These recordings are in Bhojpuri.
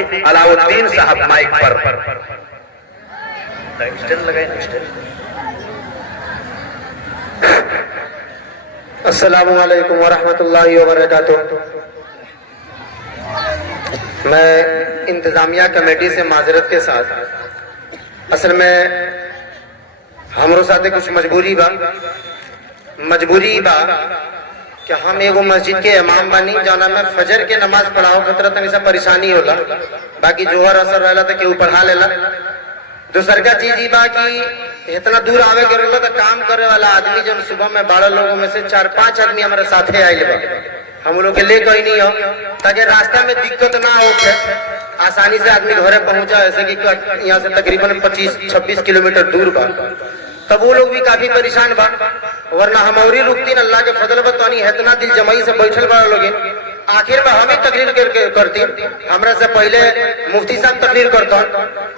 मुफ्ती अलाउद्दीन साहब माइक पर। अस्सलामु अलैकुम वरहमतुल्लाहि वबरकातुह। मैं इंतजामिया कमेटी से माजरत के साथ, असल में हमरो साथे कुछ मजबूरी बा कि हम एगो मस्जिद के इमाम बनी जाना में फजर के नमाज पढ़ाओ खतरा तनी सा परेशानी होला, बाकी जोहर असर रहला तो केहू पढ़ा लेला। दूसर का चीज ई बा कि इतना दूर आवे के रहला तो काम करे वाला आदमी जो सुबह में 12 लोगों में से 4-5 आदमी हमारे साथे आइल बा, हम लोग के ले कोई नहीं हो ताकि रास्ता में दिक्कत ना हो, आसानी से आदमी घरे पहुंचा। ऐसे कि यहाँ से तकरीबन 25-26 किलोमीटर दूर बा, तब वो लोग भी काफी परेशान बा, वरना हम और ही रुकती अल्लाह के फजल बतानी इतना दिल जमाई से बैठल बा लोग। आखिर में हम ही तकरीर करती, हमरा से पहले मुफ्ती साहब तकरीर करता,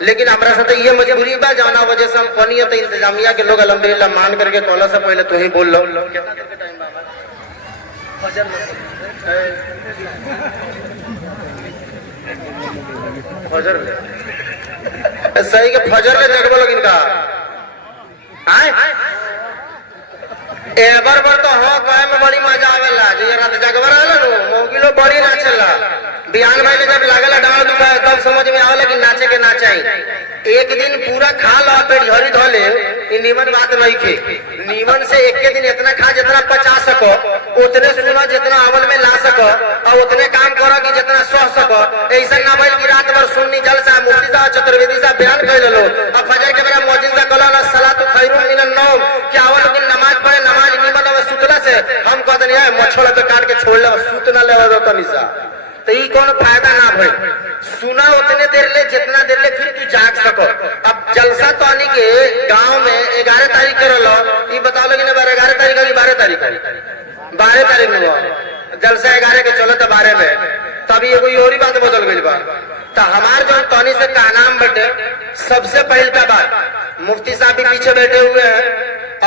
लेकिन हमरा से तो ये मजबूरी बा जाना वजह से हम कनी है तो इंतजामिया के लोग अल्हम्दुलिल्लाह मान करके कहला से पहले तू ही बोल लो। फजर सही के फजर के जगह लोग इनका एबर बर तो हो कहे में बड़ी मजा आवेला, जे रात जगवर आला नो मोगिलो बड़ी नाचेला। बिहान भाई जब लागला डाल दुखा तब समझ में आवेला कि नाचे के ना चाहिए। एक दिन पूरा खा लो पेट झरी धोले, ई नीमन बात नहीं खे। नीमन से एक के दिन इतना खा जितना पचा सको, उतने सुना जितना अमल में ला सको, और उतने काम करो कि जितना सह सको। ऐसा ना भाई कि रात भर सुन्नी जलसा मुफ्ती साहब चतुर्वेदी साहब बयान कर लो, अब फजर के बेरा मौजिन सा कला सलातु खैरुम मिनन नौम, क्या वो लोग नमाज पढ़े नमाज नीमन और सुतला से हम कहते नहीं है मछोला पे काट के छोड़ ले सुत ना ले तनिसा, तो ई कौन फायदा ना भाई। सुना उतने देर ले जितना देर ले फिर तू जाग सको। अब जलसा तो आने के गांव में 11 तारीख के रहो, ये बता लो कि 11 तारीख की 12 तारीख 12 तारीख में जलसा 11 के चलो तो 12 में, तभी ये कोई और ही बात बदल गई बा। तो हमार जो तोनी से का नाम बटे, सबसे पहले का बात मुफ्ती साहब भी पीछे बैठे हुए हैं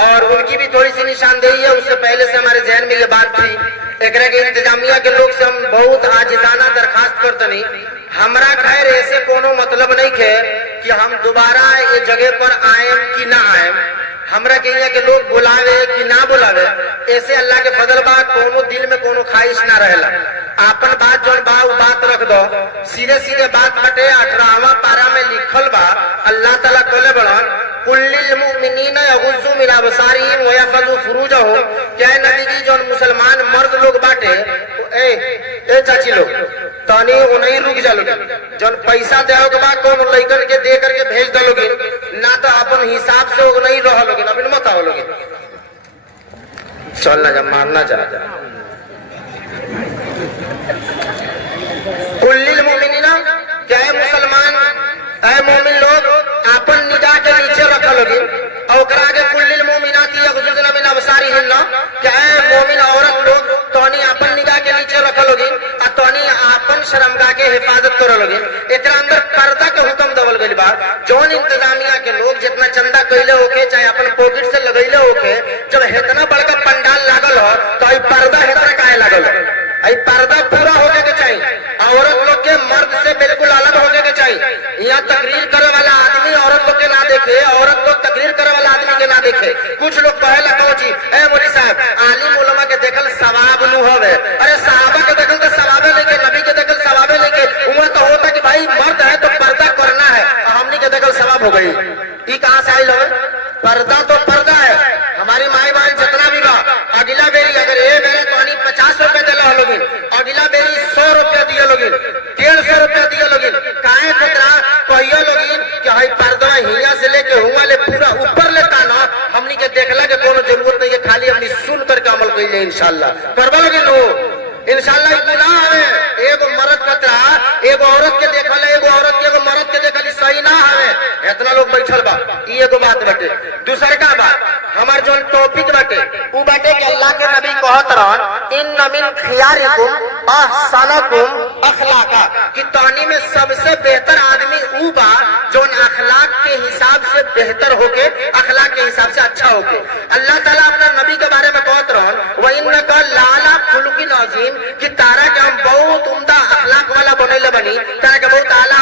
और उनकी भी थोड़ी सी निशानदेही है। उससे पहले से हमारे जहन में ये बात थी, एक इंतजामिया के लोग से हम बहुत आजिजाना दरखास्त करते नहीं, हमरा खैर ऐसे कोनो मतलब नहीं है कि हम दोबारा ये जगह पर आएम कि ना आएम, हमरा के यहाँ के लोग बुलावे कि ना बुलावे, ऐसे अल्लाह के फजल बा कोनो दिल में कोनो ख्वाहिश ना रहेला। आपन बात जो बा वो बात रख दो, सीधे सीधे बात बटे। 18वां पारा में लिखल बा, अल्लाह ताला कहले बड़न कुल्लिल मुमिनीना यगुज़्ज़ू मिन अबसारिहिम व यहफ़ज़ू फुरूजहुम, क्या नबी जी जो मुसलमान मर्द लोग बाटे ए चाची लोग तनी उन्हीं रुक जा लोग, जन पैसा देओ के बाद कौन लइकन के दे करके भेज दो लोग, ना तो अपन हिसाब से नहीं रह लोग, अभी मत आओ लोग, चल ना जा मारना जा। कुल्लिल मुमिनीना क्या है मुसलमान ऐ मोमिन लोग अपन निगाह के नीचे रख लोगी, और ओकरा के कुल्लिल मुमिनाती यगुज़्ज़ूना मिन अबसारिहिन, क्या है मोमिन औरत लोग तोनी अपन निगाह के नीचे रख लोगी और तोनी अपन शर्मगाह के हिफाजत कर लोगी। एकरा अंदर पर्दा के हुक्म दवल गइल बा। जौन इंतजामिया के लोग जितना चंदा कइले होके चाहे अपन पॉकेट से लगइले होके, जब इतना बड़का पंडाल लागल हो तो ई पर्दा इतना काहे लागल हो? ई पर्दा पूरा होके के चाहिए, औरत लोग के मर्द से बिल्कुल अलग होके के चाहिए। यहाँ तकरीर करे वाला आदमी औरत लोग के ना देखे, औरत लोग तकरीर करे वाला आदमी के ना देखे। कुछ लोग कहेला कहो ए मौलवी साहब आलिम उलमा के देखल सवाब नु होवे, अरे साहबा के देखल तो सवाबे लेके, नबी के देखल सवाबे लेके, उम्र तो होता कि भाई मर्द है तो पर्दा करना है, और हमनी के देखल सवाब हो गई। ई कहां से आइल हो? पर्दा तो पर्दा है। हमारी माई बहन जितना भी बा, अगला बेरी अगर ये बेरे तो 50 रुपए दिले लोगिन, अगला बेरी 100 रुपया दिए लोगिन, 150 रुपया दिए लोगिन, काहे खतरा कहियो लोगिन कि भाई पर्दा हिया से लेके हुआ ले पूरा ऊपर लेता ना, हमनी के देखला के कोनो जरूरत नहीं है, खाली हमनी सुन करके अमल कइले इंशाअल्लाह करबा लोगिन हो इंशाअल्लाह। इतना है एगो मर्द खतरा एगो औरत के देखल, एगो औरत के एगो मर्द के देखल सही ना है। इतना लोग बैठल बा, ई एगो बात बाटे। दूसर का बात हमार जो टॉपिक बाटे उ बाटे कि अल्लाह के नबी कहत रहन इन मिन खियारिकुम अहसनुकुम अखलाका, कि तोनी में सबसे बेहतर आदमी उ बा जोन अखलाक के हिसाब से बेहतर होके, अखलाक के हिसाब से अच्छा होके। अल्लाह ताला अपना नबी के बारे में कहत रहन व इन्नका लाला खुलुकिन अजीम, कि तारा के हम बहुत उम्दा अखलाक वाला बनैले बनी, तारा के बहुत आला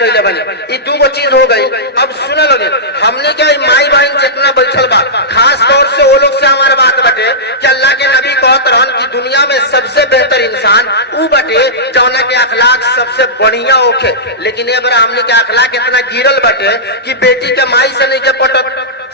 कैले बनी। ये दू गो चीज हो गई। अब सुन लोगे, हमने क्या माई बहन जितना बैठल बा, खास तौर से वो लोग से हमारा बात बटे कि अल्लाह के नबी कहत रहन कि दुनिया में सबसे बेहतर इंसान ऊ बटे जौना के अखलाक सबसे बढ़िया होखे। लेकिन ये बार हमने के अखलाक इतना गिरल बटे कि बेटी के माई से नहीं के पटत,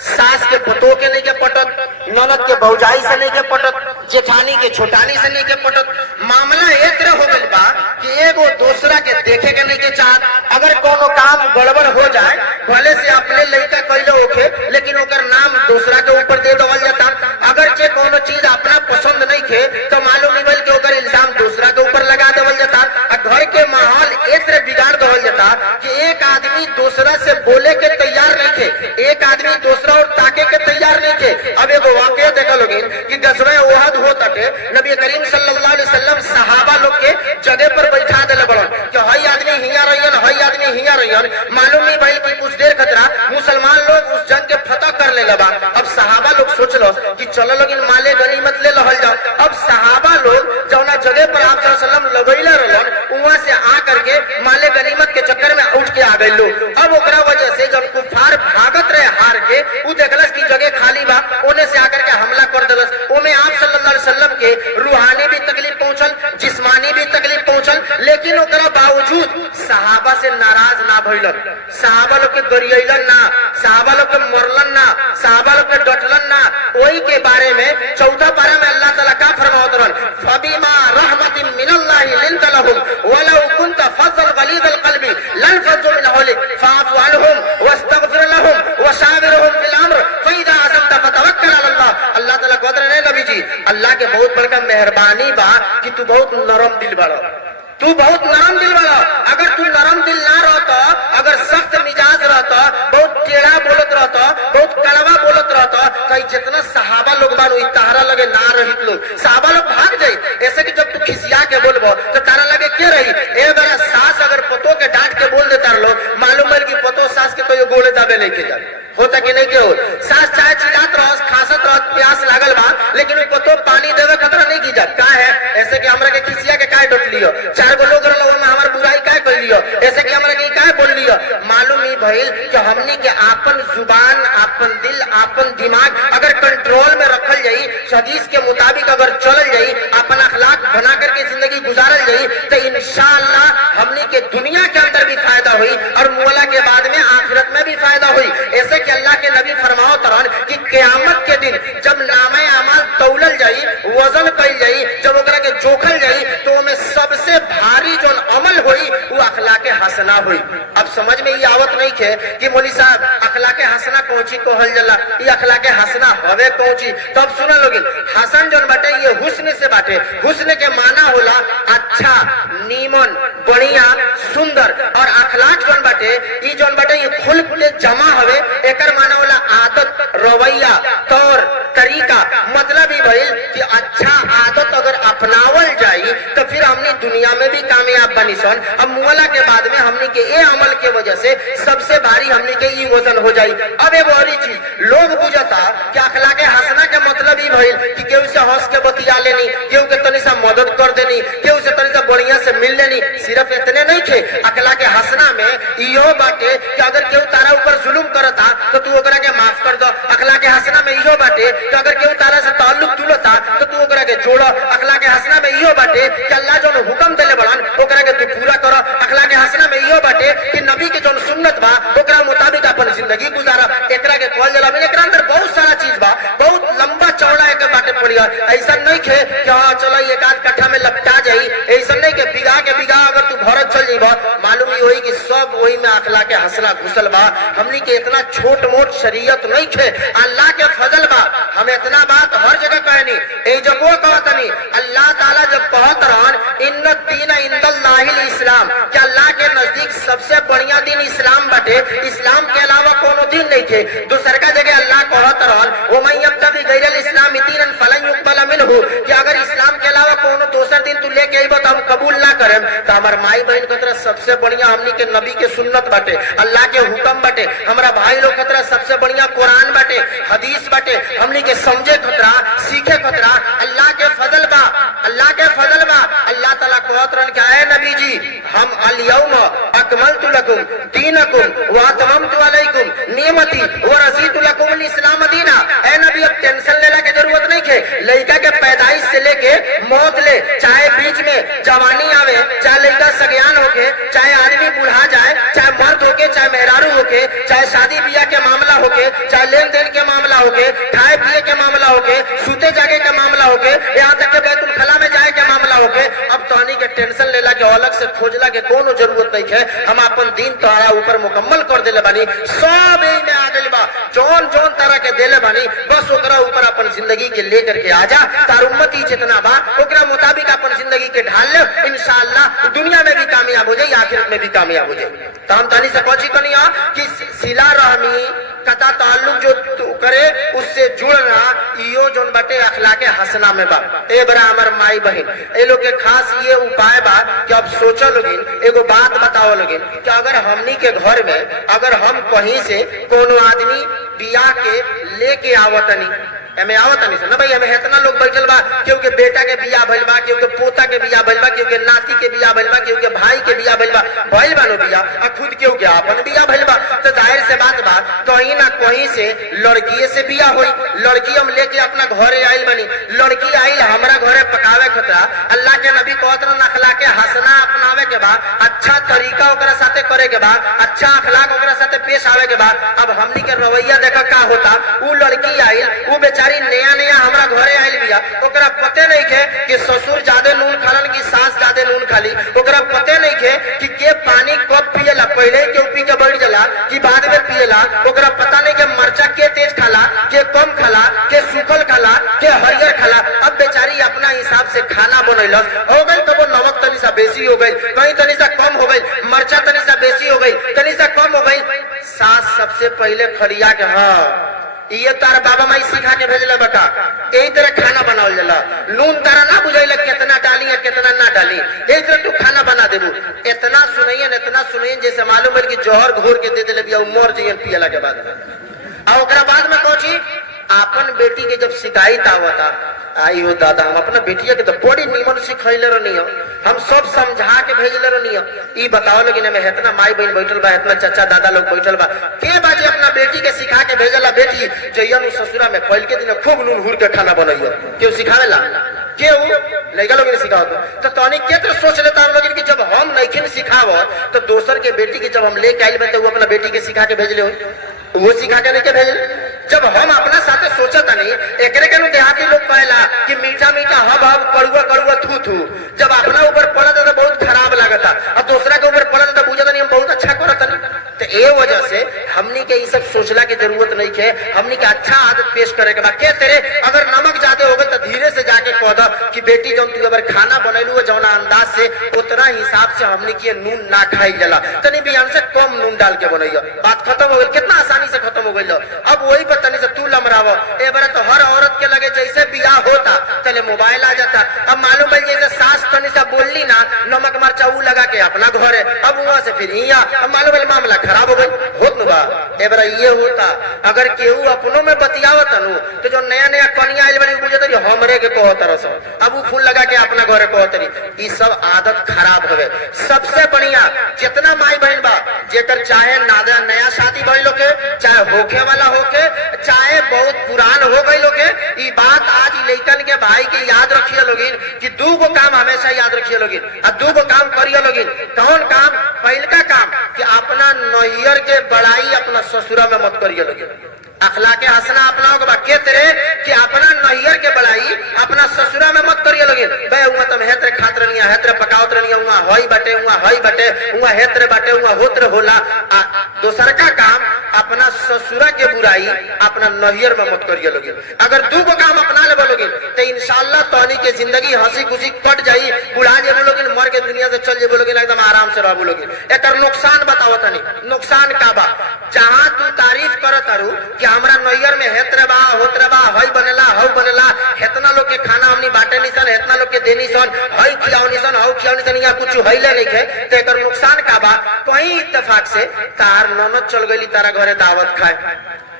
सास के पतोह के नहीं के पटत, ननद के भौजाई से नहीं के पटत, जेठानी के छोटानी से नहीं के पटत। मामला एक तरह हो गइल बा कि एगो दूसरा के देखे के नहीं के चाहत। अगर कोनो काम गड़बड़ हो जाए, भले से अपने लइका कइले होखे, लेकिन ओकर नाम दूसरा के ऊपर दे देवल जाता। अगर जे कोनो चीज अपना पसंद नहीं खे तो मालूम नहीं भइल कि ओकर इल्जाम दूसरा के ऊपर लगा देवल जाता। घर के माहौल एक तरह बिगाड़ देवल जाता कि एक आदमी दूसरा से बोले के तैयार नहीं थे, एक आदमी दूसरा और ताके के तैयार नहीं थे। अब एगो वाकया देखा लोगे कि गज़वे उहद होत अटे, नबी करीम सल्लल्लाहु अलैहि वसल्लम सहाबा लोग के जगह पर बैठा देले बड़न कि हई आदमी हिया रहियन, हई आदमी हिया रहियन। मालूम नहीं भाई कि कुछ देर खतरा मुसलमान लोग उस जंग के फतह कर लेले बा। अब सहाबा लोग सोचलो कि चलो लोग इन माले गनीमत ले लहल जाओ। अब सहाबा लोग जौना जगह पर आप सल्लल्लाहु अलैहि वसल्लम लगैले रहलन, वहां से आ करके माले गनीमत के चक्कर में उठ के आ गए लोग। अब ओकरा वजह से जब कुफार भागत रहे हार के, उ देखलस की जगह खाली बा, ओने से आकर के हमला कर देलस। ओमे आप सल्लल्लाहु अलैहि वसल्लम के रूहानी भी तकलीफ पहुंचल, जिस्मानी भी तकलीफ पहुंचल, लेकिन ओकरा बावजूद सहाबा से नाराज ना भइलन, सहाबा लोग के गरियलन ना, सहाबा लोग के मरलन ना, सहाबा लोग के डटलन ना। ओही के बारे में 14 पारा में अल्लाह ताला का फरमावत रहन, फबिमा रहमतिन मिनल्लाहि लिंत लहुम वलौ कुंत फज़्ज़ल गलीज़ल क़ल्बी लनफ़ज़्ज़ू मिन हौलिक फ़अफ़ु अन्हुम वस्तग़फ़िर लहुम वशाविरहुम फिल अम्र फ़इज़ा अज़मत फ़तवक्कल अलल्लाह। अल्लाह ताला कहत रहे नबी जी, अल्लाह के बहुत बड़का मेहरबानी बा कि तू बहुत नरम दिल बाड़ा, तू बहुत नरम दिल वाला। अगर तू नरम दिल ना रहता, अगर सख्त मिजाज रहता, बहुत टेढ़ा बोलत रहता, बहुत कड़वा बोलत रहता, कई जितना सहाबा लोग बानो तारा लगे ना रहित लोग, सहाबा लोग भाग जाई। ऐसे कि जब तू खिसिया के बोलबो तो तारा लगे के रही। ए बार सास अगर पतो के डांट के बोल देता लो, मालूम है कि पतो सास के तो गोले दाबे नहीं के जाए होता कि नहीं के हो। सास चाहे चिल्लात रहस, खासत रहत, प्यास लागल बा, लेकिन पतो पानी देवे खतरा नहीं की जात। का है ऐसे कि हमरा के खिसिया के काय डट लियो, चार गो लोग रहलो में हमार बुराई काय कर लियो, ऐसे कि हमरा के काय बोल लियो। मालूम ही भइल कि हमनी के आपन जुबान, आपन दिल, आपन दिमाग अगर कंट्रोल में रखल जाई, हदीस के मुताबिक अगर चलल जाई, अपन अखलाक बना करके जिंदगी गुजारल जाई, तो इंशाअल्लाह हमनी के दुनिया के अंदर भी फायदा हुई और मौला के बाद में आखिरत में भी फायदा हुई। ऐसे कि अल्लाह के नबी फरमाओ तरन कि क़यामत के दिन जब नामे अमाल तौलल जाई, वजन कइल जाई, जब ओकरा के जोखल जाई, तो में सबसे भारी जो अमल हुई वो अखलाके हसना हुई। अब समझ में ये आवत नहीं है कि मौली साहब अखलाके हसना पहुंची कहल जला, ये अखलाके हसना हवे पहुंची। तब सुना लोगिन, हसन जोन बाटे ये हुस्न से बाटे। हुस्न के माना होला अच्छा, नीमन, बढ़िया, सुंदर। और अखलाक जोन बाटे ये जोन बाटे ये खुल्क के जमा हवे। एकर माना होला आदत, रवैया, तौर तरीका। मतलब ही भइल कि अच्छा आदत अगर अपनावल जाई तो फिर हमनी दुनिया में भी कामयाब बनी सन। अब मुअला के बाद में हमनी के ये अमल के वजह से सबसे भारी हमनी के ये वजन हो जाई। अब एक और चीज लोग बुझता कि अखलाके हंसना के मतलब ही भइल कि केहू से हंस के बतिया लेनी, केहू के तनी सा मदद कर देनी, केहू से तनी सा बढ़िया से मिल लेनी। सिर्फ इतने नहीं थे, अखलाके हंसना में इहो बाटे कि अगर केहू तारा ऊपर जुल्म करता तो तू ओकरा के माफ कर दो। अखलाके हंसना में इहो बाटे कि अगर केहू तारा से ताल्लुक जुड़ता तो तू ओकरा के जोड़ो। अखलाके हंसना में इहो बाटे कि अल्लाह जो हुक्म देले बड़न ओकरा के तू पूरा करो। अखलाके हंसना में इहो बाटे कि नबी के जो सुन्नत बा ओकरा मुताबिक अपन जिंदगी गुजारा। एकरा के कहल जाला। एकरा अंदर बहुत सारा चीज बा, बहुत लंबा चौड़ा एक बाटे पड़िया। ऐसा नहीं खे कि हां चलो एक आध कट्ठा में लपटा जाई, ऐसा नहीं के बिगा अगर तू भरत चल जाइबा, मालूम ही होई कि सब वही में अखलाके हंसना घुसल बा। हमनी के इतना छोट मोट शरीयत नहीं खे, अल्लाह के फजल बा। हम इतना बात हर जगह कहनी, ए जगो कहतनी अल्लाह ताला जब कहत रहन इन्न दीन इंदल्लाहिल इस्लाम, कि अल्लाह के नजदीक सबसे बढ़िया दिन इस्लाम बाटे, इस्लाम के अलावा कोनो दिन नहीं थे। दूसर का जगह अल्लाह कहत रहन ओ मैं यब्तगी गैरल इस्लाम दीनन फलन युक़बल मिनहु, कि अगर इस्लाम के अलावा कोनो दूसर दिन तू लेके आइबो तो हम कबूल ना करें। तो हमार माई बहन खतरा सबसे बढ़िया हमनी के नबी के सुन्नत बाटे, अल्लाह के हुक्म बाटे। हमारा भाई लोग खतरा सबसे बढ़िया कुरान बाटे, हदीस बाटे। हमनी के समझे खतरा, सीखे खतरा अल्लाह के फजल बा, अल्लाह के फजल बा। अल्लाह ताला कहत रहन कि ऐ नबी जी हम अल यौम अकमलतु लकुम दीनकुम व अतममतु अलैकुम नियमती व रज़ीतु लकुम इस्लाम दीना। ए नबी अब टेंशन लेला के जरूरत नहीं है। लड़का के पैदाइश से लेके मौत ले, चाहे बीच में जवानी आवे, चाहे लड़का सज्ञान होके, चाहे आदमी बुढ़ा जाए, चाहे मर्द होके, चाहे मेहरारू होके, चाहे शादी ब्याह के मामला होके, चाहे लेन देन के मामला होके, खाए पिए के मामला होके, सूते जागे के मामला होके, यहाँ तक के बैतुल खला में जाए के मामला होके, अब तोहनी के टेंशन लेला के अलग से खोजला के कोनो जरूरत नहीं है। हम अपन दिन तोहरा ऊपर मुकम्मल कर देले बानी, सब एही में आ गइल बा। जौन जौन तरह के देले बानी बस ओकरा ऊपर अपन जिंदगी के लेकर के आजा। तार उम्मती जितना बा ओकरा मुताबिक अपन जिंदगी के ढाल ले, इंशाअल्लाह दुनिया में भी कामयाब हो जाए, आखिरत में भी कामयाब हो जाए। तो हम तनी से कौची कनिया कि सिला रहमी कता ताल्लुक जो तू करे उससे जुड़ना, इयो जोन बटे अखलाके हसना में बा। ए बरा हमर माई बहन ए लोग के खास ये उपाय बा कि अब सोचो लोगिन, एगो बात बताओ लोगिन कि अगर हमनी के घर में अगर हम कहीं से कोनो आदमी बियाह के लेके आवतनी, हमें आवतनी से ना भाई, हमें इतना लोग बैठल बा, केहू के बेटा के बियाह भइल बा, केहू के पोता के बियाह भइल बा, केहू के नाती के बियाह भइल बा, केहू के भाई के बियाह भइल बा, भइल बा नो बियाह, आ खुद केहू के अपन बियाह भइल बा। तो जाहिर से बात बा कहीं ना कहीं से लड़की से बियाह होई। लड़की हम लेके अपना घरे आइल बनी, लड़की आइल हमरा घरे पकावे खतरा, अल्लाह के नबी कहत रहन अखलाक हसना अपनावे के बा, अच्छा तरीका ओकरा साथे करे के बा, अच्छा अखलाक ओकरा साथे पेश आवे के बा। अब हमनी के रवैया देखा का होता, ऊ लड़की आइल, ऊ बेचारी नया नया हमरा घरे आइल बिया, ओकरा पते नहीं खे कि ससुर ज्यादा नून खालन की सास ज्यादा नून खाली, ओकरा पते नहीं खे कि के पानी कब पिएला, पहले के पी के बैठ जाला कि बाद में पिएला, ओकरा पता नहीं कि मरचा के तेज खाला, के कम खाला, के सूखल खाला, के हरियर खाला। अब बेचारी अपना हिसाब से खाना बनैलस, हो गई कबो नमक तनी सा बेसी हो गई, कहीं तनी सा कम हो गई, मरचा तनी सा बेसी हो गई, तनी सा कम हो गई। सास सबसे पहले खड़िया के हाँ ये तार बाबा माई सिखा के भेजला बका, यही तरह खाना बनावल जाला, नून तारा ना बुझाइला कितना डाली है कितना ना डाली, यही तरह तू खाना बना देबू। इतना सुनैयन जैसे मालूम है कि जहर घोर के दे देले बिया, मर जइयन पियला के बाद। और ओकरा बाद में कहची अपन बेटी के जब शिकायत आवता, आई हो दादा हम अपना बेटिया के तो बड़ी निमन सिखैले रहनी हो, हम सब समझा के भेजले रहनी हो। ई बताओ लेकिन हमें इतना माई बहन बैठल बा, इतना चाचा दादा लोग बैठल बा, के बाजे अपना बेटी के सिखा के भेजला, बेटी जइयन ससुरा में पहल के दिन खूब नून हुर के खाना बनैयो, केहू सिखावेला, केहू लड़का लोग ने सिखावत। तो तोनी के तो सोच लेता हम लोग कि जब हम नइखिन सिखाव तो दोसर के बेटी के जब हम लेके आइल बे तो वो अपना बेटी के सिखा के भेजले हो, वो सिखा के नहीं के भेजले। जब हम अपना साथे सोचता नहीं, एकरे के देहाती लोग कहला कि मीठा मीठा हब हब कड़ुआ कड़ुआ थू थू, जब अपना ऊपर पड़ता तो बहुत खराब लगता और दूसरा के ऊपर पड़ता तो बुझता नहीं हम बहुत अच्छा करता नहीं। तो ये वजह से हमनी के ये सब सोचला की जरूरत नहीं है, हमनी के अच्छा आदत पेश करे के बाद के तेरे अगर नमक ज्यादा हो गए तो धीरे से जाके कह दो कि बेटी जब तू अगर खाना बनैलू जौना अंदाज से उतना हिसाब से हमनी के नून ना खाई जाला, तनी बिहान से कम नून डाल के बनैया, बात खत्म हो गई, कितना आसानी से खत्म हो गई। अब वही पर तनी से तू लमराव, ए बार तो हर औरत के लगे जैसे बियाह होता चले मोबाइल आ जाता। अब मालूम है जैसे सास तनी सा बोलली ना नमक मरचा ऊ लगा के अपना घर है, अब वहां से फिर यहाँ, अब मालूम है मामला खराब हो गई होत बा। ए बार ये होता अगर केहू अपनों में बतियावत नु तो जो नया नया कनिया आइल बनी बुझे तरी हमरे के कहत रस, अब ऊ फूल लगा के अपना घर कहत रही, ई सब आदत खराब हवे। सबसे बढ़िया जितना माई बहन बा जेकर चाहे नया शादी भइल लोके, चाहे होखे वाला होके, चाहे बहुत पुरान हो गई लोगे, ये बात आज लइकन के भाई के याद रखिए लोगिन कि दू गो काम हमेशा याद रखिए लोगिन और दू गो काम करिए लोगिन। कौन काम? पहला काम कि अपना नैयर के बड़ाई अपना ससुरा में मत करिए लोगिन, अखलाके हसना अपनाओ के बाकी तेरे कि अपना नैयर के बड़ाई अपना ससुरा में मत करिए लोगिन। बे हुआ तुम हेत्र खात रनिया, हेत्र पकावत रनिया, हुआ हई बटे, हुआ हई बटे, हुआ हेत्र बटे, हुआ होत्र होला। दूसर का काम अपना ससुरा के बुराई अपना नैयर में मत करिए लोगिन। अगर दू गो काम अपना ले बोलोगिन तो इंशाल्लाह तोहनी के जिंदगी हंसी खुशी कट जाई, बुढ़ा जेबो लोगिन, मर के दुनिया से चल जेबो लोगिन, एकदम आराम से रहबो लोगिन। एकर नुकसान बताओ तनी, नुकसान का बा? जहां तू तारीफ करत आरू कि हमरा नैयर में हेत्र बा होत्र बा हई बनेला हऊ बनेला, हेतना लोग के खाना हमनी बांटे निसन, हेतना लोग के देनी सन, हई खियाओ निसन हऊ खियाओ निसन, या कुछ हईले नहीं है। तो एकर नुकसान का बा? कहीं इत्तेफाक से तार ननद चल गई तारा घरे दावत खाए,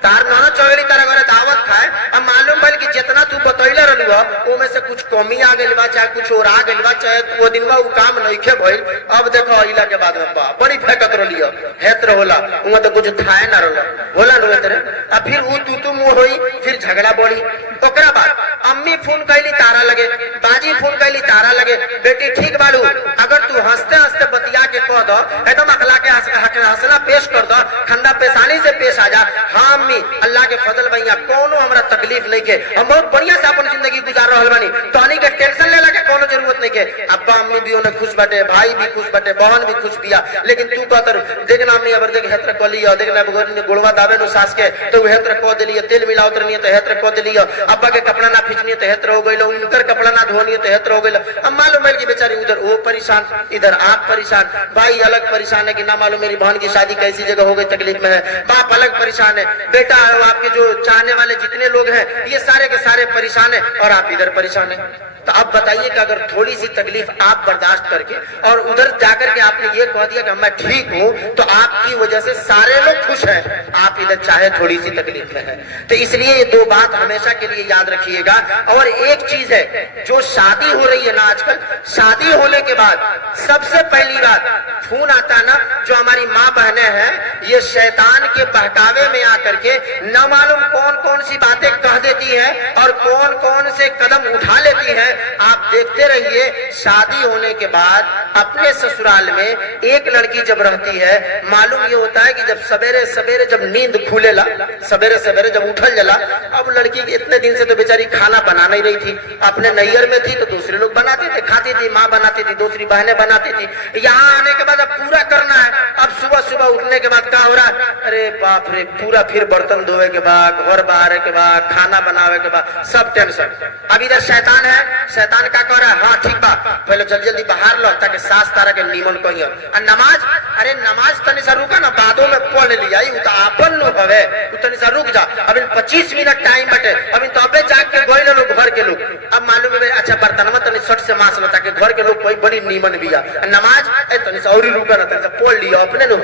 तार नाना चौड़ी तारा घरे दावत खाए अब मालूम बल कि जितना तू बतैले रहलू ओ में से कुछ कमी आ गइल बा चाहे कुछ और आ गइल बा चाहे वो दिन बा उ काम नइखे भइल। अब देखो अइला के बाद में बा बड़ी फेकत रहली हेत्र होला उमा तो कुछ थाए ना रहल होला न तेरे। अब फिर उ तू मुंह होई फिर झगड़ा बढ़ी। ओकरा बाद अम्मी फोन कैली तारा लगे, बाजी फोन कैली तारा लगे, बेटी ठीक बालू अगर तू हंसते हंसते बतिया के कह दो एकदम अखला के हंसना पेश कर दो खंदा पेशानी से पेश आ जा। हाँ अम्मी अल्लाह के फजल भैया कोनो हमरा तकलीफ नहीं के हम बहुत बढ़िया से अपन जिंदगी गुजार रहल बानी तोहनी के टेंशन लेला के कोनो जरूरत नहीं के। अब्बा अम्मी भी ओने खुश बाटे, भाई भी खुश बाटे, बहन भी खुश बिया। लेकिन तू कहतर देखना अम्मी अबर देख हेत्र क लियो देखना गोड़वा दाबे नु सास के तो हेत्र क देलियो, तेल मिलावत रहनी तो हेत्र क देलियो, अब्बा के कपड़ा ना खींचनी तो हेत्र हो गइल, उनकर कपड़ा ना धोनी तो हेत्र हो गइल। अब मालूम है कि बेचारी उधर वो परेशान इधर आप परेशान, भाई अलग परेशान है कि ना मालूम मेरी बहन की शादी कैसी जगह हो गई तकलीफ में है, बाप अलग परेशान है, बेटा आपके जो चाहने वाले जितने लोग हैं ये सारे के सारे परेशान है और आप इधर परेशान है। तो आप बताइए कि अगर थोड़ी सी तकलीफ आप बर्दाश्त करके और उधर जाकर के आपने ये कह दिया कि मैं ठीक हूं तो आपकी वजह से सारे लोग खुश हैं, आप इधर चाहे थोड़ी सी तकलीफ में है। तो इसलिए ये दो बात हमेशा के लिए याद रखिएगा। और एक चीज है जो शादी हो रही है ना आजकल, शादी होने के बाद सबसे पहली बात फोन आता ना जो हमारी माँ बहनें हैं ये शैतान के बहकावे में आकर के न मालूम कौन कौन सी बातें कह देती है और कौन कौन से कदम उठा लेती है। आप देखते रहिए शादी होने के बाद अपने ससुराल में एक लड़की जब रहती है मालूम ये होता है कि जब सवेरे सवेरे जब नींद खुलेला सवेरे सवेरे जब उठल जाला। अब लड़की इतने दिन से तो बेचारी खाना बना नहीं रही थी, अपने नैयर में थी तो दूसरे लोग बनाते थे, खाती थी, माँ बनाती थी, दूसरी बहनें बनाती थी। यहाँ आने के बाद अब पूरा करना है। अब सुबह सुबह उठने के बाद क्या हो रहा है, अरे बाप रे पूरा फिर बर्तन धोए के बाद, घर बहारे के बाद, खाना बनावे के बाद सब टेंशन। अब इधर शैतान है, शैतान का कह रहा है हाँ ठीक बा पहले जल्दी जल्दी बाहर लो ताकि सास तारा के नीमन कहियो। और नमाज, अरे नमाज तनी सा रुका ना बादों में पढ़ लिया तो आपन नु हवे तू तनी सा रुक जा, अभी 25 मिनट टाइम बटे अभी तो अबे जाग के गइल लोग घर के लोग। अब मालूम है अच्छा बर्तन में तनी सट से मास लो ताकि घर के लोग कोई बड़ी नीमन बिया। नमाज ए तनी सा औरी रुका ना तनी सा पढ़ लियो अपने नु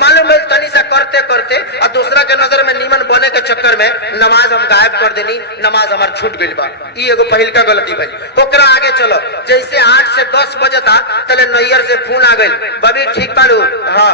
मालूम है तनी सा करते करते और दूसरा के नजर में नीमन बने के चक्कर में नमाज हम गायब कर देनी, नमाज हमार छूट गइल बा। ई एगो पहिल का गलती भाई। ओकरा आगे चलो जैसे 8 से 10 बजे था तले नैयर से फोन आ गइल बबी ठीक बालू हाँ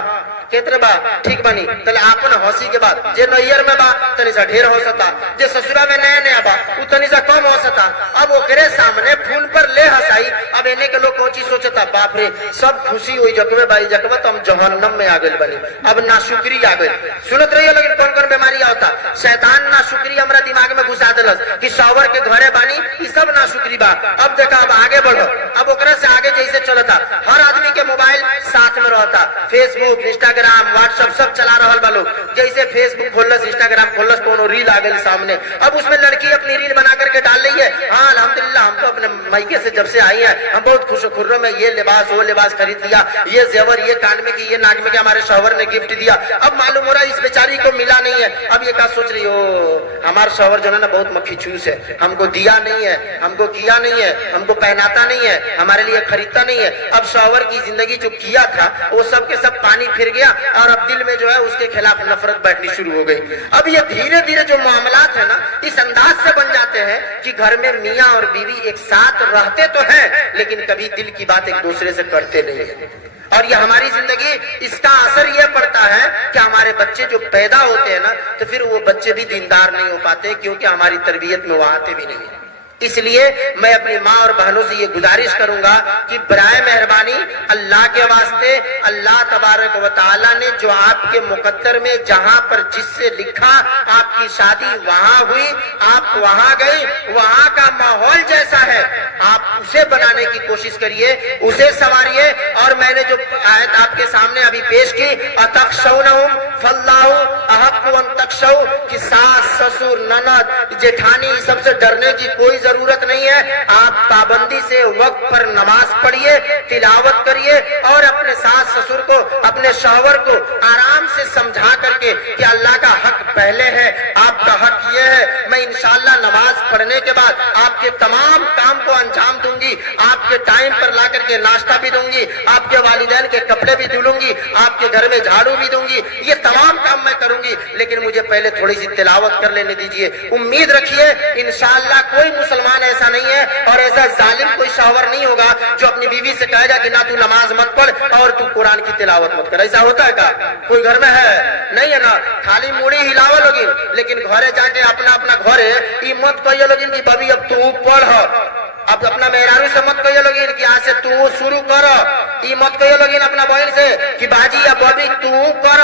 केतरे बा ठीक बनी तले आपन हंसी के बाद जे नैयर में बा तनी सा ढेर हो सकता, जे ससुरा में नया नया बा उ तनी सा कम हो सकता। अब ओकरे सामने फोन पर ले हंसाई। अब इन्हें के लोग कोची सोचता बाप रे सब खुशी हुई जख्मे बाई जख्मा तो हम जहन्नम में आ गइल बनी। अब नाशुक्री आ गइल सुनत रहिए लेकिन कौन कौन बीमारी आता शैतान नाशुक्री हमरा दिमाग में घुसा देलस कि शॉवर के घरे बानी ई सब नाशुक्री बा। अब देखा अब आगे बढ़ो, अब ओकरा से आगे जैसे चलता हर आदमी के मोबाइल साथ में रहता, फेसबुक इंस्टाग्राम व्हाट्सएप सब चला रहल बा लोग। जैसे फेसबुक खोलस इंस्टाग्राम खोलस कोनो रील आ गई सामने, अब उसमें लड़की अपनी रील बना करके डाल रही है। हाँ अल्हम्दुलिल्लाह हम तो अपने मायके से जब से आई है हम बहुत खुश खुर्रम में ये लिबास वो लिबास खरीद लिया, ये जेवर ये कान में की ये नाक में के हमारे शौहर ने गिफ्ट दिया। अब मालूम हो रहा है इस बेचारी को मिला नहीं है। अब ये क्या सोच रही हो हमारा शौहर जो है ना बहुत मक्खी चूस है, हमको दिया नहीं है, हमको किया नहीं है, हमको पहनाता नहीं है, हमारे लिए खरीदता नहीं है। अब शौहर की जिंदगी जो किया था वो सब के सब पानी फिर गया और अब दिल में जो है उसके खिलाफ नफरत बैठनी शुरू हो गई। अब ये धीरे धीरे जो मामलात है ना इस अंदाज से बन जाते हैं कि घर में मियाँ और बीवी एक साथ रहते तो हैं लेकिन कभी दिल की बात एक दूसरे से करते नहीं है। और ये हमारी जिंदगी इसका असर ये पड़ता है कि हमारे बच्चे जो पैदा होते हैं ना तो फिर वो बच्चे भी दीनदार नहीं हो पाते क्योंकि हमारी तरबियत में वो आते भी नहीं है। इसलिए मैं अपनी माँ और बहनों से ये गुजारिश करूंगा कि बराए मेहरबानी अल्लाह के वास्ते अल्लाह तबारक व तआला ने जो आपके मुकद्दर में जहां पर जिससे लिखा आपकी शादी वहां हुई, आप वहां गई, वहां का माहौल जैसा है आप उसे बनाने की कोशिश करिए, उसे संवारिए। और मैंने जो आयत आपके सामने अभी पेश की अतख्शौनहुम फल्लाहु अहक्कु अन तख्शौ कि सास ससुर ननद जेठानी सबसे डरने की कोई जरूरत नहीं है। आप पाबंदी से वक्त पर नमाज पढ़िए, तिलावत करिए और अपने सास ससुर को अपने शौहर को आराम से समझा करके कि अल्लाह का हक पहले है, आपका हक ये है। मैं इंशाअल्लाह नमाज पढ़ने के बाद आपके तमाम काम को अंजाम दूंगी, आपके टाइम पर ला करके नाश्ता भी दूंगी, आपके वालिदैन के कपड़े भी धुलूंगी, आपके घर में झाड़ू भी दूंगी, ये तमाम काम मैं करूंगी। लेकिन मुझे पहले थोड़ी सी सी तिलावत कर लेने दीजिए। उम्मीद रखिए इंशाअल्लाह कोई मुसलमान ऐसा नहीं है और ऐसा जालिम कोई शौहर नहीं होगा जो अपनी बीवी से कहेगा कि ना तू नमाज मत पढ़ और तू कुरान की तिलावत मत कर। ऐसा होता है क्या? कोई घर में है? नहीं है ना। खाली मुड़ी हिलावा लोगिन, लेकिन घरे जाके अपना अपना घरे ई मत कहिए लोगिन कि बबी अब तू पढ़, अब अपना मेहरारू से मत कहिए लोगिन कि आज से तू शुरू कर, ई मत कहिए लोगिन अपना बहन से कि बाजी या बबी तू कर।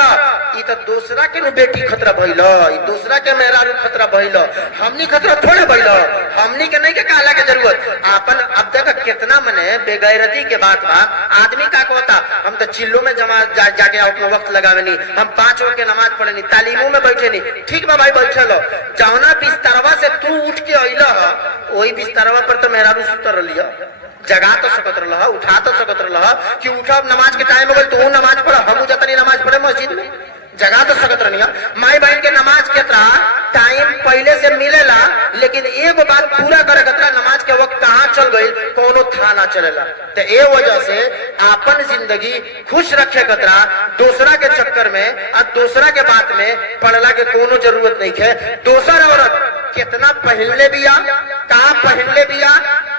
ई तो दूसरा के बेटी खतरा भइल, ई दूसरा के मेहरारू खतरा भइल, हमनी खतरा थोड़े भइल। हमनी के नहीं के कहला के जरूरत अपन। अब देख कितना मने बेगैरती के बात बा। आदमी का कहता हम तो चिल्लो में जमा जाके अपना वक्त लगावे नहीं, हम 5 वक्त के नमाज पढ़े नहीं, तालीमों में बैठे नहीं। ठीक बा भाई बैठे लो, जौना बिस्तरवा से तू उठ के अइला वही बिस्तरवा पर तो मेहरारू सुतर रहिया, जगा तो सकत रहा, उठा तो सकत रहा कि उठा नमाज के टाइम हो गई तो नमाज पढ़, हम जतनी नमाज पढ़े मस्जिद में जगह तो सकत रहिया। माई बहन के नमाज के टाइम पहले से मिलेला, लेकिन एगो बात पूरा करे खतरा नमाज के वक्त कहाँ चल गई कोनो था ना चलेला। तो ए वजह से अपन जिंदगी खुश रखे खतरा दूसरा के चक्कर में और दूसरा के बात में पड़ला के कोनो जरूरत नहीं है। दोसर औरत कितना पहनले बिया, कहाँ पहनले बिया,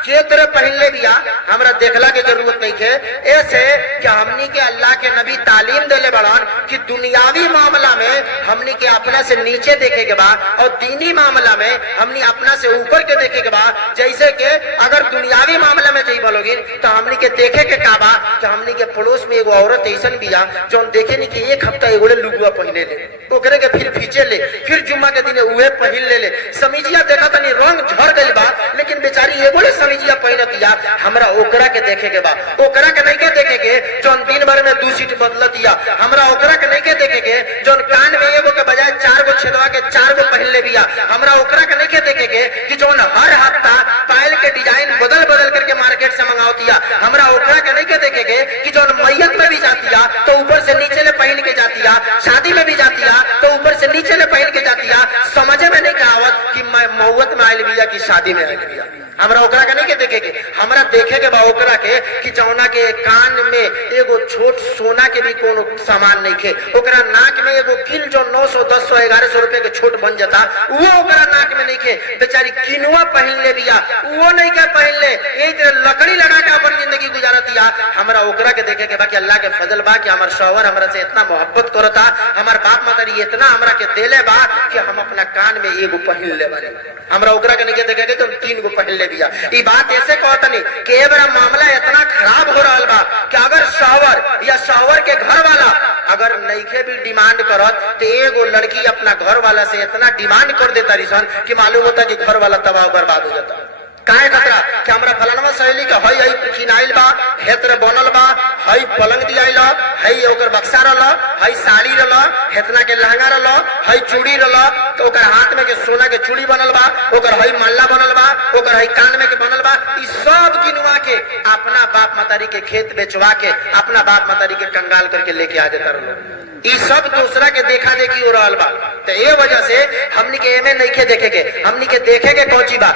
के तरह पहनले बिया, हमरा देखला के जरूरत नहीं है। ऐसे कि हमनी के अल्लाह के नबी तालीम देले बड़ान कि दुनियावी मामला में हमनी के अपना से नीचे देखे के बाद और दीनी मामला में हमनी अपना से ऊपर के देखे के बाद। जैसे कि अगर दुनियावी मामला में चाहिए बोलोगी तो हमनी के देखे के काबा कि हमनी के पड़ोस में एगो औरत ऐसन बिया जो देखे नहीं कि एक हफ्ता एगोड़े लुगुआ पहने ले, ओकरे के फिर खींचे ले, फिर जुम्मा के दिन उहे पहन ले। समीजिया देखा तनी रंग झड़ गइल बा, लेकिन बेचारी एगोड़े समीजिया पहनतिया। हमरा ओकरा के देखे के बा, ओकरा के नहीं के देखे के जौन दिन भर में 2 सीट बदलतिया। हमरा ओकरा के नहीं के देखे के जौन कान में एगो के बजाय 4 गो छेदवा के 4 गो पहन ले बिया। हमरा ओकरा के नहीं के देखे के कि जौन हर हफ्ता पायल के डिजाइन बदल बदल करके मार्केट से मंगावतिया। हमरा ओकरा के नहीं के देखे के कि जौन मैयत में भी जातिया तो ऊपर से नीचे ले पहन के जातिया, शादी में भी जातिया तो ऊपर से नीचे ले पहन के जातिया। समझे में नहीं आवत कि मौत में आयल बिया कि शादी में आयल बिया। हमरा ओकरा के नहीं के देखे के, हमरा देखे के बा ओकरा के कि जौना के कान में एगो छोट सोना के भी कोनो सामान नहीं खे, ओकरा नाक में एगो किल जो 900 1000 1100 रुपए के छोट बन जाता वो ओकरा नाक में नहीं खे। बेचारी किनुआ पहन ले बिया, वो नहीं के पहन ले, एक लकड़ी लगा के अपन जिंदगी गुजारतिया। हमरा ओकरा के देखे के बा कि अल्लाह के फजल बा कि हमर शौहर हमरा से इतना मोहब्बत करता, हमर बाप मातारी इतना हमरा के देले बा कि हम अपना कान में एगो पहन ले बानी। हमरा ओकरा के नहीं के देखे के तुम 3 गो पहन ले दिया। ई बात ऐसे कहतनी कि ए बड़ा मामला इतना खराब हो रहा बा कि अगर शौहर या शौहर के घर वाला अगर नईखे भी डिमांड करत तो एगो लड़की अपना घर वाला से इतना डिमांड कर देता रिसन कि मालूम होता कि घर वाला तबाह बर्बाद हो जाता। काहे खतरा कि हमरा फलानवा सहेली के हई किनाइल बा, हेत्र बनल बा, हई पलंग दियाइल, हई ओकर बक्सा रहल, हई साड़ी रहल, हेतना के लहंगा रहल, हई चूड़ी रहल, तो ओकर हाथ में के सोना के चूड़ी बनल बा, ओकर हई मल्ला बनल बा, ओकर हई कान में के बनल बा। ई सब गिनवा के अपना बाप मातारी के खेत बेचवा के अपना बाप मातारी के कंगाल करके लेके आ जाता रहल। ई सब दूसरा के देखा देखी हो रहा बा। तो ये वजह से हमनी के एमे नहीं के देखे के, हमनी के देखे के कौची बा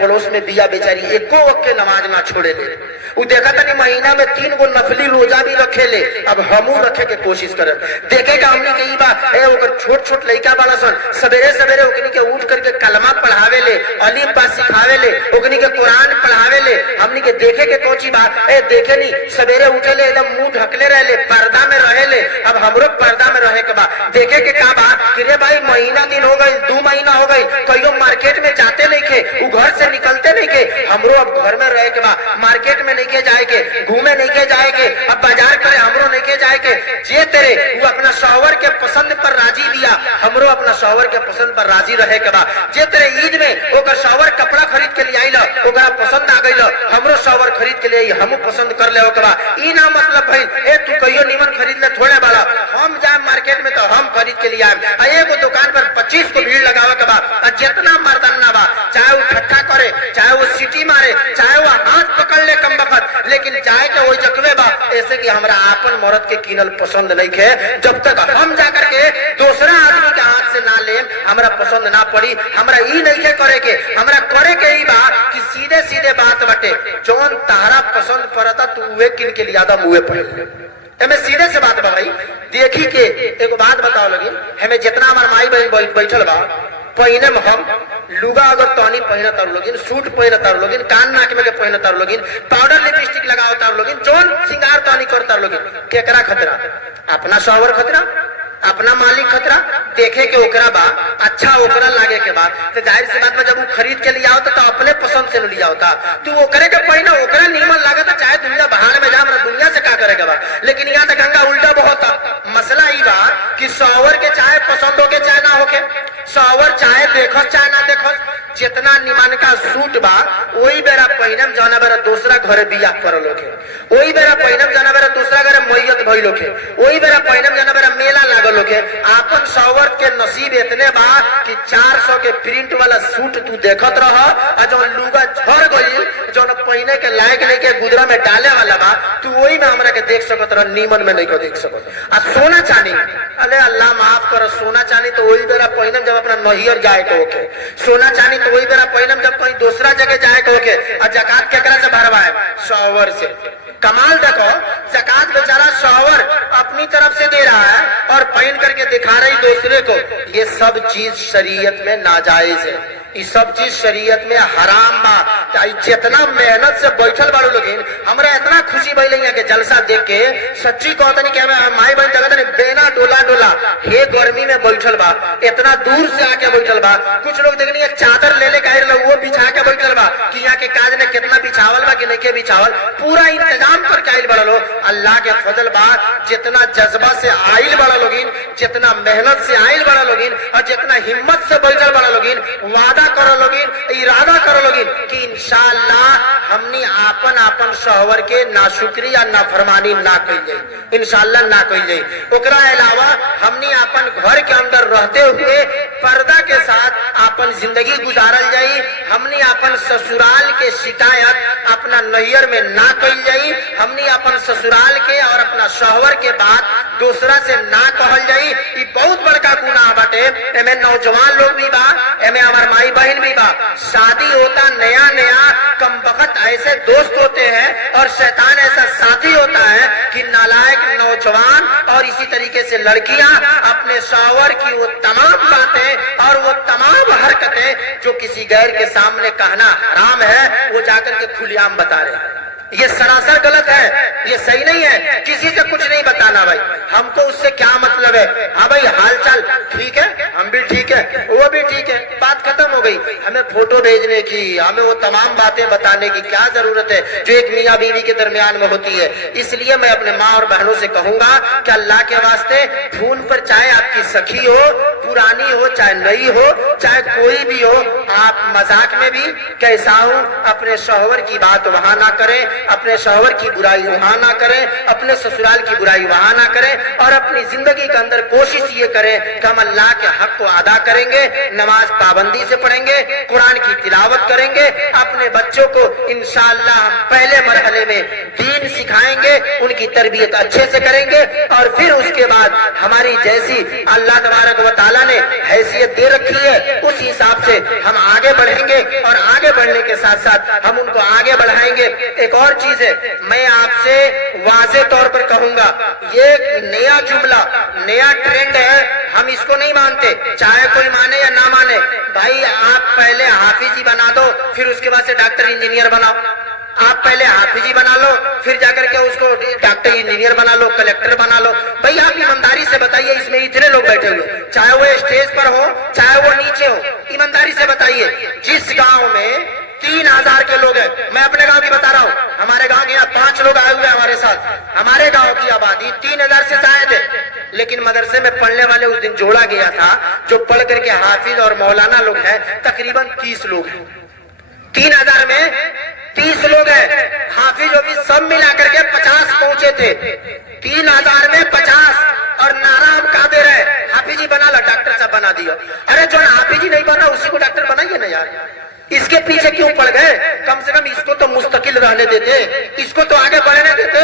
पड़ोस में बिया बेचारी एको वक्त के नमाज ना छोड़े ले। उ देखा तनी महीना में 3 गो नफली रोजा भी रखे ले, अब हमू रखे के कोशिश करब। देखेगा हमनी के ई बा ओकर छोट छोट लइका बाला सन सवेरे सवेरे ओकनी के उठ करके कलमा पढ़ावे ले, अलीफ बा सिखावे ले, ओकनी के कुरान पढ़ावे ले। हमनी के देखे के कौची बा देखे नी सवेरे उठे ले एकदम मुंह ढकले रहे ले, पर्दा में रहे ले। अब हमरो पर्दा में रहे के बा देखे के का बा कि रे भाई महीना दिन हो गई, 2 महीना हो गई, कहियो मार्केट में जाते नहीं के, उ घर से निकलते नहीं के। हमरो अब घर में रहे के बा, मार्केट में नहीं के जाए के, घूमे नहीं के जाए के, अब बाजार करे हमरो नहीं के जाए के। जे तेरे वो अपना शौहर के पसंद पर राजी दिया, हमरो अपना शौहर के पसंद पर राजी रहे के बा। जे तेरे ईद में ओकर शौहर कपड़ा खरीद के ले आइल, ओकरा पसंद आ गइल, हमरो शौहर खरीद के ले आई, हमहू पसंद कर ले ओकरा। ई ना मतलब भाई तू कहियो निमन खरीद ले थोड़े वाला, हम जाए मार्केट में तो हम खरीद के लिए आए। एगो दुकान पर 25 को भीड़ लगावे के बा, जितना मर्दाना बा चाहे वो ठट्ठा करे, चाहे वो सीटी मारे, चाहे वो हाथ पकड़ ले कम बखत, लेकिन जाए के वही जगवे बा। ऐसे कि हमरा आपन मर्द के किनल पसंद नहीं है, जब तक हम जाकर के दूसरा आदमी के हाथ से ना ले हमरा पसंद ना पड़ी। हमरा ई नहीं के करे के, हमरा करे के ई बा कि सीधे सीधे बात बटे जौन तारा पसंद पड़ता तू उहे किन के लिया दा मुहे पहन ले। हमें सीधे से बात बा भाई देखी के एगो बात बताओ लगी हमें जितना हमार माई बहन बैठल बा पहिने में हम लुगा अगर तहनी पहने तर लोगिन सूट पहने तर लोगिन कान नाक में के पहने तर लोगिन पाउडर लिपस्टिक लगाओ तर लोगिन जोन सिंगार तहनी कर तर लोगिन केकरा खतरा अपना शौहर खतरा अपना मालिक खतरा देखे के ओकरा बा अच्छा ओकरा लागे के बाद तो जाहिर सी बात में जब वो खरीद के लिया होता तो अपने पसंद से लिया होता तू ओकरे के पहना ओकरा नीमन लागत चाहे दुनिया बहाने में जा हमरा दुनिया से का करेगा बा लेकिन यहाँ तक गंगा उल्टा बहुत मसला ही बा कि शौहर के चाहे पसंद हो के चाहे ना होके शौहर चाहे देखो चाहे ना देखो जितना निमन का सूट बा वही बेरा पहिनम जाना बेरा दूसरा घरे बियाह कर लोगे वही बेरा पहिनम जाना बेरा दूसरा घरे मैयत भइल लोगे वही बेरा पहिनम जाना बेरा मेला लागल लोगे आपन शौहर के नसीब इतने बा कि 400 के प्रिंट वाला सूट तू देखत रह और जो लुगा झड़ गइल जो पहिने के लायक नहीं के गुदरा में डाले वाला बा तू वही में हमरा के देख सकत रह नीमन में नहीं को देख सकत आ सोना चांदी अरे अल्लाह माफ करो सोना चांदी तो वही बेरा पहिनम जब अपना नहियर जाए के होके सोना चांदी तो वही बेरा पहिनम जब कहीं दूसरा जगह जाए के होके और जकात केकरा से भरवाए शौहर से कमाल देखो जकात बेचारा शौहर अपनी तरफ से दे रहा है और पहन करके दिखा रही दूसरे को ये सब चीज शरीयत में नाजायज है ये सब चीज शरीयत में हराम बा जितना मेहनत से बैठल बाड़ू लोगिन हमरा इतना खुशी भइल यहाँ के जलसा देख के सच्ची कहत नहीं कि हमें माई बहन जगत नहीं बेना डोला डोला हे गर्मी में बैठल बा इतना दूर से आके बैठल बा कुछ लोग देखनी चादर ले ले कह वो बिछा के बैठल बा कि यहाँ के काज ने कितना बिछावल बा कि नहीं के बिछावल पूरा इंतजाम करके आइल बड़ा लोग अल्लाह के फजल बा जितना जज्बा से आइल बड़ा लोगिन जितना मेहनत से आइल बड़ा लोगिन और जितना हिम्मत से बैठल बड़ा लोगिन वादा करो लोगिन इरादा करो लोगिन कि इंशाअल्लाह हमनी आपन आपन शौहर के नाशुक्री या नाफरमानी ना कइल जाई इंशाअल्लाह ना कइल जाई ओकरा अलावा हमनी आपन घर के अंदर रहते हुए पर्दा के साथ आपन जिंदगी गुजारल जाई हमनी आपन ससुराल के शिकायत अपना नैयर में ना कइल जाई हमनी अपन ससुराल के और अपना शौहर के बात दूसरा से ना कहल जाई ये बहुत बड़का गुनाह बाटे एमे नौजवान लोग भी बा एमे हमार माई बहन भी बा शादी होता नया नया कम वक्त ऐसे दोस्त होते हैं और शैतान ऐसा साथी होता है कि नालायक नौजवान और इसी तरीके से लड़कियां अपने शौहर की वो तमाम बातें और वो तमाम हरकतें जो किसी गैर के सामने कहना हराम है वो जाकर के खुलेआम बता रहे हैं ये सरासर गलत है ये सही नहीं है किसी से कुछ नहीं बताना भाई हमको उससे क्या मतलब है हाँ भाई हाल चाल ठीक है हम भी ठीक है वो भी ठीक है बात खत्म हो गई हमें फोटो भेजने की हमें वो तमाम बातें बताने की क्या जरूरत है जो एक मियाँ बीवी के दरमियान में होती है इसलिए मैं अपने माँ और बहनों से कहूंगा कि अल्लाह के वास्ते फोन पर चाहे आपकी सखी हो पुरानी हो चाहे नई हो चाहे कोई भी हो आप मजाक में भी कैसा हो अपने शौहर की बात वहां ना करें अपने शौहर की बुराई वहां ना करें अपने ससुराल की बुराई वहां ना करें और अपनी जिंदगी के अंदर कोशिश ये करें कि हम अल्लाह के हक को अदा करेंगे नमाज पाबंदी से पढ़ेंगे कुरान की तिलावत करेंगे अपने बच्चों को इंशाअल्लाह हम पहले मरहले में दीन सिखाएंगे उनकी तरबियत अच्छे से करेंगे और फिर उसके बाद हमारी जैसी अल्लाह तबारक व तआला ने हैसियत दे रखी है उस हिसाब से हम आगे बढ़ेंगे और आगे बढ़ने के साथ साथ हम उनको आगे बढ़ाएंगे एक और चीज है मैं आपसे वाज़े तौर पर कहूंगा ये नया जुमला नया ट्रेंड है हम इसको नहीं मानते चाहे कोई माने या ना माने भाई आप पहले हाफिजी बना दो फिर उसके बाद से डॉक्टर इंजीनियर बनाओ आप पहले हाफिजी बना लो फिर जाकर के उसको डॉक्टर इंजीनियर बना लो कलेक्टर बना लो भाई आप ईमानदारी से बताइए इसमें इतने लोग बैठे हुए चाहे वो स्टेज पर हो चाहे वो नीचे हो ईमानदारी से बताइए जिस गांव में 3000 के लोग हैं मैं अपने गांव की बता रहा हूँ हमारे गांव के यहाँ 5 लोग आए हुए हैं हमारे साथ हमारे गांव की आबादी 3000 से शायद है लेकिन मदरसे में पढ़ने वाले उस दिन जोड़ा गया था जो पढ़ करके हाफिज और मौलाना लोग हैं तकरीबन 30 लोग हैं 3000 में 30 लोग हैं हाफिज भी सब मिला करके 50 पहुंचे थे 3000 में 50 और नारा हम कहा दे रहे हाफिजी बना ला डॉक्टर साहब बना दिया अरे जो हाफिजी नहीं बना उसी को डॉक्टर बनाइए ना यार इसके पीछे क्यों पड़ गए कम से कम इसको तो मुस्तकिल रहने देते इसको तो आगे बढ़ने देते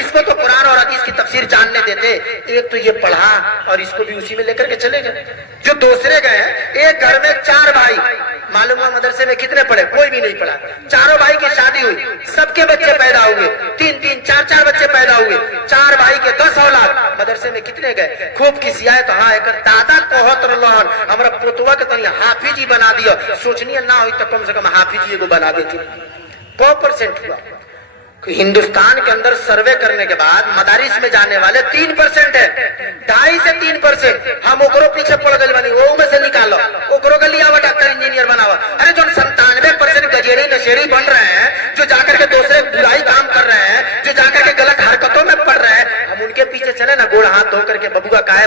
इसको तो कुरान और हदीस की तफसीर जानने देते एक तो ये पढ़ा और इसको भी उसी में लेकर के चले गए जो दूसरे गए एक घर में 4 भाई मालूम हुआ मदरसे में कितने पढ़े? कोई भी नहीं पढ़ा। चारों भाई की शादी हुई, सबके बच्चे पैदा हुए, 3-3 4-4 बच्चे पैदा हुए, 4 भाई के 10 औलाद। मदरसे में कितने गए? खूब किसियाए तो हाँ एक दादा कहत रहलन हमरा पोतवा के तनी हाफिजी बना दियो। सोचनी ना हुई तो कम से कम हाफिजी एगो बना देती। 100% हुआ। हिंदुस्तान के अंदर सर्वे करने के बाद मदारिस में जाने वाले 3% है, 2.5 से 3%। हम ओकरो पीछे पड़ गए बनी, वो में से निकालो, ओकरो के लिया डॉक्टर इंजीनियर बनावा। अरे जो 97% गजेरी नशेरी बन रहे हैं, जो जाकर के दूसरे बुराई काम कर रहे हैं, जो जाकर के गलत हरकतों में पड़ रहे हैं, हम उनके पीछे चले ना गोड़ हाथ धो करके बबुआ का है